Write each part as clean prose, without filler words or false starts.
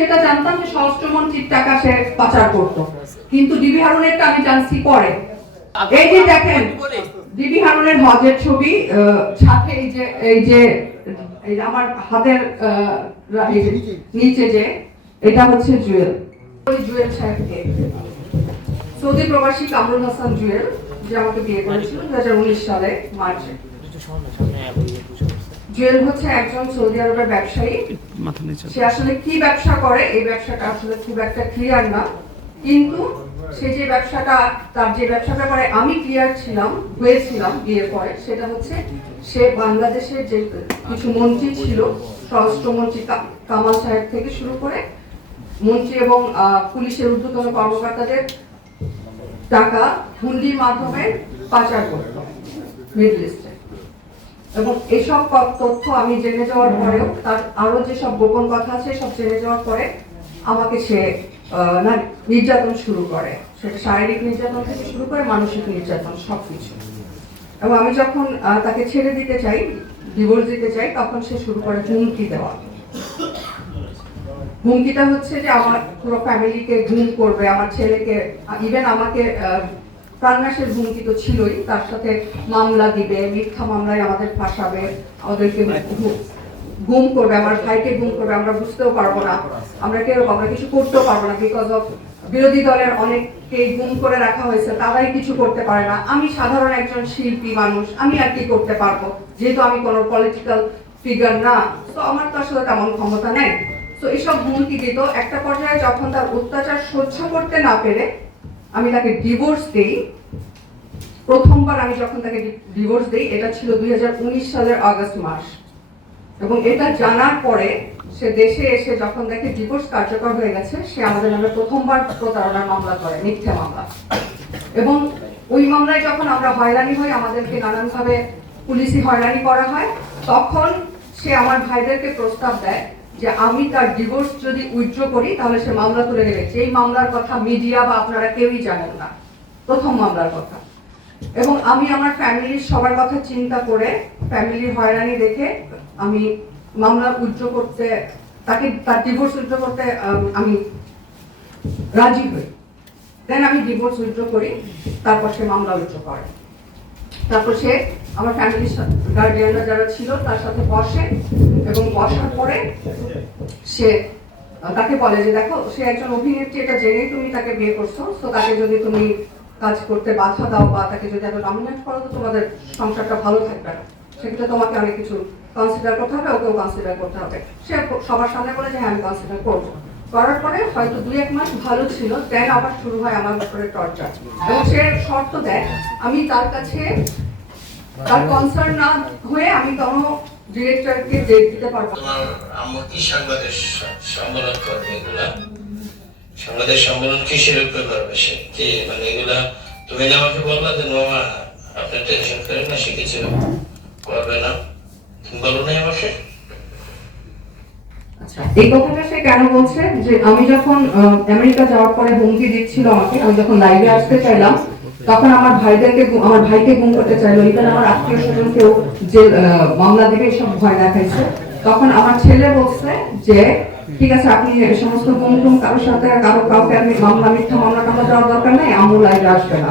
যেটা জানতাম যে স্বরাষ্ট্রমন্ত্রীর টাকা সে পাচার করতো, কিন্তু ডিবি হারুনেরটা আমি জানছি পরে। এই যে দেখেন ডিবি হারুনের হজের ছবি, সাথে এই যে আমার হাতের নিচে যে এটা হচ্ছে জুয়েল, ওই জুয়েল সাহেবকে সৌদি প্রবাসী কামরুল হাসান জুয়েল, যে আমাকে বিয়ে করেছিল 2019 সালে মার্চে। জুয়েল হচ্ছে একজন সৌদি আরবের ব্যবসায়ী। সে আসলে কি ব্যবসা করে এই ব্যবসাটা আসলে খুব একটা ক্লিয়ার না, কিন্তু সে যে ব্যবসাটা, তার যে ব্যবসার ব্যাপারে আমি ক্লিয়ার হয়েছিলাম বিয়ের পরে, সেটা হচ্ছে সে বাংলাদেশের যে কিছু মন্ত্রী ছিল, স্বরাষ্ট্রমন্ত্রী কামাল সাহেব থেকে শুরু করে মন্ত্রী এবং পুলিশের ঊর্ধ্বতন কর্মকর্তাদের টাকা হুন্ডির মাধ্যমে পাচার করত মিডল ইস্টে। এবং এইসব তথ্য আমি জেনে যাওয়ার পরেও, তার আরো যেসব গোপন কথা আছে সব জেনে যাওয়ার পরে আমাকে সে নির্যাতন শুরু করে, সেটা শারীরিক নির্যাতন থেকে শুরু করে মানসিক নির্যাতন সবকিছু। এবং আমি যখন তাকে ছেড়ে দিতে চাই, ডিভোর্স দিতে চাই, তখন সে শুরু করে হুমকি দেওয়া। হুমকিটা হচ্ছে যে আমার পুরো ফ্যামিলিকে গুম করবে, আমার ছেলেকে, ইভেন আমাকে প্রাণনাশের হুমকি তো ছিলই, তার সাথে মামলা দিবে, মিথ্যা মামলায় আমাদের ফাঁসাবে, আমাদেরকে গুম করবে, আমার ভাইকে গুম করবে, আমরা বুঝতেও পারবো না, আমরা কিছু করতেও পারবো না, বিকজ অফ বিরোধী দলের অনেককেই গুম করে রাখা হয়েছে, তারাই কিছু করতে পারে না। আমি সাধারণ একজন শিল্পী মানুষ, আমি আর কি করতে পারবো, যেহেতু আমি কোনো পলিটিক্যাল ফিগার না, তো আমার তো আসলে তেমন ক্ষমতা নেই। তো এইসব হুমকি দিত। একটা পর্যায়ে যখন তার অত্যাচার সহ্য করতে না পেরে আমি তাকে ডিভোর্স দেই। প্রথমবার আমি যখন তাকে ডিভোর্স দেই, এটা ছিল 2019 সালের আগস্ট মাস। এবং এটা জানার পরে সে দেশে এসে যখন দেখে ডিভোর্স কার্যকর হয়ে গেছে, সে আমাদের নামে প্রথমবার প্রতারণার মামলা করে, মিথ্যা মামলা। এবং ওই মামলায় যখন আমরা হয়রানি হই, আমাদেরকে নানানভাবে পুলিশি হয়রানি করা হয়, তখন সে আমার ভাইদেরকে প্রস্তাব দেয় যে আমি তার ডিভোর্স যদি উইথড্র করি তাহলে সে মামলা তুলে নেবে। যেই মামলার কথা মিডিয়া বা আপনারা কেউই জানেন না, প্রথম মামলার কথা। এবং আমি আমার ফ্যামিলির সবার কথা চিন্তা করে, ফ্যামিলির হয়রানি দেখে আমি মামলা উইথড্র করতে, তার ডিভোর্স উইথড্র করতে আমি রাজি হই। দেন আমি ডিভোর্স উইথড্র করি, তারপর সে মামলা উইথড্র করে। তারপর সে আমার ফ্যামিলির গার্ডিয়ানরা যারা ছিল তার সাথে বসে, এবং বসার পরে সে তাকে বলে যে দেখো, সে একজন অভিনেত্রী, এটা জেনেই তুমি তাকে বিয়ে করছো, তো তাকে যদি তুমি কাজ করতে বাধা দাও বা তাকে যদি এত ডমিনেট করো, তো তোমাদের সংসারটা ভালো থাকবে না, সেক্ষেত্রে তোমাকে অনেক কিছু কনসিডার করতে হবে, ওকেও কনসিডার করতে হবে। সে সবার সামনে বলে যে হ্যাঁ আমি কনসিডার করবো। করার পরে হয়তো 2-1 মাস ভালো ছিল, দেন আবার শুরু হয় আমার উপরে টর্চার। এবং সে শর্ত দেয় আমি তার কাছে তার কনসার্ন না হয়ে আমি কোনো ডিরেক্টরকে ডেট দিতে পারবো। তোমার আম্মু কি সাংবাদিক সম্মেলন করবে? এগুলা সাংবাদিক সম্মেলন কিসের উপরে করবে? সে কি মানে এগুলা তুমি আমাকে বললা যে মামা আপনি টেনশন করেন না, সে কিছু করবে না, তুমি বলো না আমাকে? এই কথাটা সে কেন বলছে যে আমি যখন আমেরিকা যাওয়ার পরে হুমকি দিচ্ছিল আমাকে, আমি যখন লাইভে আসতে চাইলাম, তখন আমার ভাইকে গুম করতে চাইলো, ইভেন আমার আত্মীয় স্বজনকেও যে মামলা দেবে এসব ভয় দেখাইছে। তখন আমার ছেলে বলছে যে ঠিক আছে, আপনি সমস্ত গুম কারোর সাথে কাউকে আপনি মিথ্যা মামলা দেওয়ার দরকার নাই, আম্মু লাইভে আসবে না।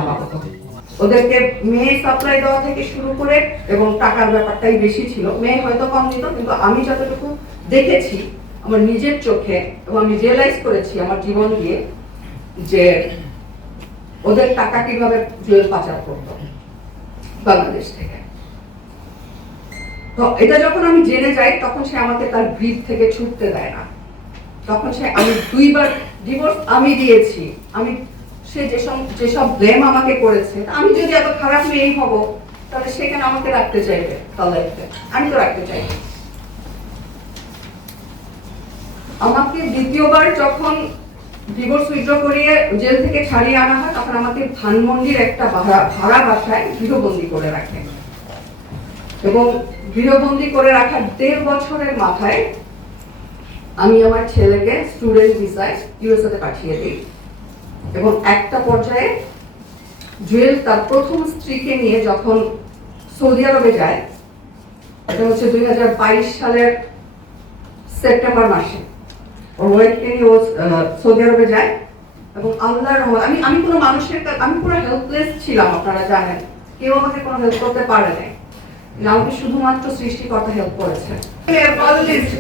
ওদেরকে মেয়ে সাপ্লাই দেওয়া থেকে শুরু করে, এবং টাকার ব্যাপারটাই বেশি ছিল, মেয়ে হয়তো কম দিত, কিন্তু আমি যতটুকু দেখেছি আমার নিজের চোখে, এবং আমি রিয়েলাইজ করেছি আমার জীবন দিয়ে যে ওদের টাকা কিভাবে জুয়েল পাচার করতো বাংলাদেশ থেকে। তো এটা যখন আমি জেনে যাই, তখন সে আমাকে তার গ্রিড থেকে ছুটতে দেয় না। তখন আমি 2বার ডিভোর্স আমি দিয়েছি, সে যেসব ব্লেম আমাকে করেছে, আমি যদি এত খারাপ মেয়েই হব, তাহলে সেখানে আমাকে রাখতে চাইবে তাহলে আমি তো রাখতে চাই। আমাকে দ্বিতীয়বার যখন ডিভোর্স উইথড্র করিয়ে জেল থেকে ছাড়িয়ে আনা হয়, তখন আমাকে ধানমন্ডির একটা ভাড়া বাসায় গৃহবন্দী করে রাখে। এবং গৃহবন্দী করে রাখার 1.5 বছরের মাথায় আমি আমার ছেলেকে স্টুডেন্ট ভিসায় ইউএসএ তে পাঠিয়ে দিই। এবং একটা পর্যায়ে জুয়েল তার প্রথম স্ত্রীকে নিয়ে যখন সৌদি আরবে যায়, এটা হচ্ছে 2022 সালের সেপ্টেম্বর মাসে, ওর ওয়েটকে নিয়ে ও সৌদি আরবে যায় এবং আল্লাহর রহমত আমি কোনো মানুষের আমি পুরো হেল্পলেস ছিলাম, আপনারা জানেন, কেউ আমাকে কোনো হেল্প করতে পারে নাই, আমাকে শুধুমাত্র সৃষ্টিকর্তা হেল্প করেছে।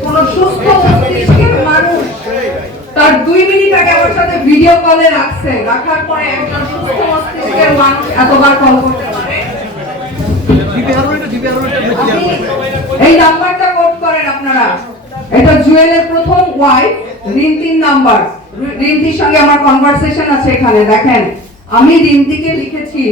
কোন সুস্থ মস্তিষ্কের মানুষ তার 2 মিনিট আগে আমার সাথে ভিডিও কলে রাখছে, রাখার পরে একজন সুস্থ মস্তিষ্কের মানুষ এতবার কল করতে পারে? এই নাম্বারটা কোড করেন আপনারা, এটা জুয়েলের প্রথম ওয়াইফ রিন্তির নাম্বার। রিন্তির সঙ্গে আমার কনভারসেশন আছে এখানে, দেখেন আমি রিন্তিকে লিখেছি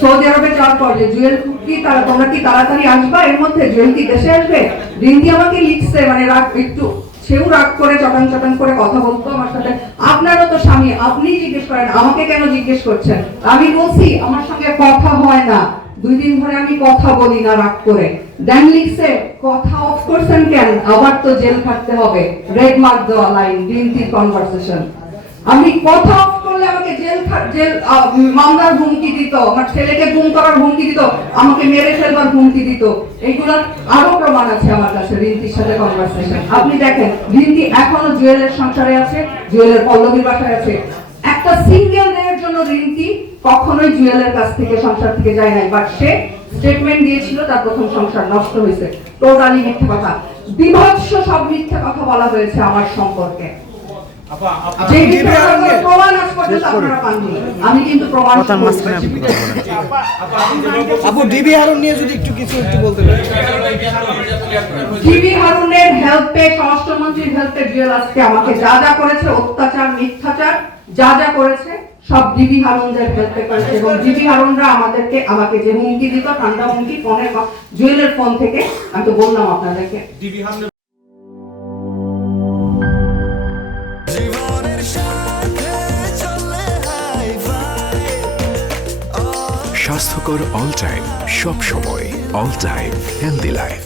সৌদি আরবে যাওয়ার পর যে জুয়েল কি তোমরা কি তাড়াতাড়ি আসবা, এর মধ্যে জুয়েল কি দেশে আসবে। রিন্তি আমাকে লিখছে, মানে রাগ একটু সেও রাগ করে চটাং চটাং করে কথা বলতো আমার সাথে, আপনারও তো স্বামী, আপনি জিজ্ঞেস করেন আমাকে কেন জিজ্ঞেস করছেন। আমি বলছি আমার সঙ্গে কথা হয় না, 2 দিন ধরে আমি কথা বলি না রাগ করে। দেন লিখছে কথা অফ করছেন কেন, আবার তো জেল খাটতে হবে, রেড মার্ক দেওয়া লাইন রিন্তির কনভারসেশন। আমি কথা অফ করলে আমাকে জেল মামলার হুমকি দিত, আমার ছেলেকে গুম করার হুমকি দিত, আমাকে মেরে ফেলবার হুমকি দিত। এইগুলা আরো প্রমাণ আছে আমার কাছে রিন্তির সাথে কনভারসেশন। আপনি দেখেন রিন্তি এখনো জুয়েলের সংসারে আছে, জুয়েলের পল্লবীর বাসায় আছে। একটা সিঙ্গেল ডের জন্য রিন্তি কখনোই জুয়েলের কাছ থেকে সংসার থেকে যায় নাই, বাট সে স্টেটমেন্ট দিয়েছিল তার প্রথম সংসার নষ্ট হয়েছে। টোটালি মিথ্যা কথা, বিভৎস সব মিথ্যা কথা বলা হয়েছে আমার সম্পর্কে। আমি কিন্তু প্রমাণ আপু ডিবি হারুন নিয়ে যদি একটু বলতে পারেন। ডিবি হারুনের হেল্পে, স্বরাষ্ট্রমন্ত্রীর হেল্পে জুয়েল আজকে আমাকে যা যা করেছে, অত্যাচার মিথ্যাচার যা যা করেছে সব ডিবি হারুনদের হেল্পে করেছে। এবং ডিবি হারুনরা আমাকে যে হুমকি দিত, ঠান্ডা হুমকি ফোনের, জুয়েলের ফোন থেকে, আমি তো বললাম আপনাদেরকে। স্বাস্থ্যকর অল টাইম, সব সময় অল টাইম হেলদি লাইফ।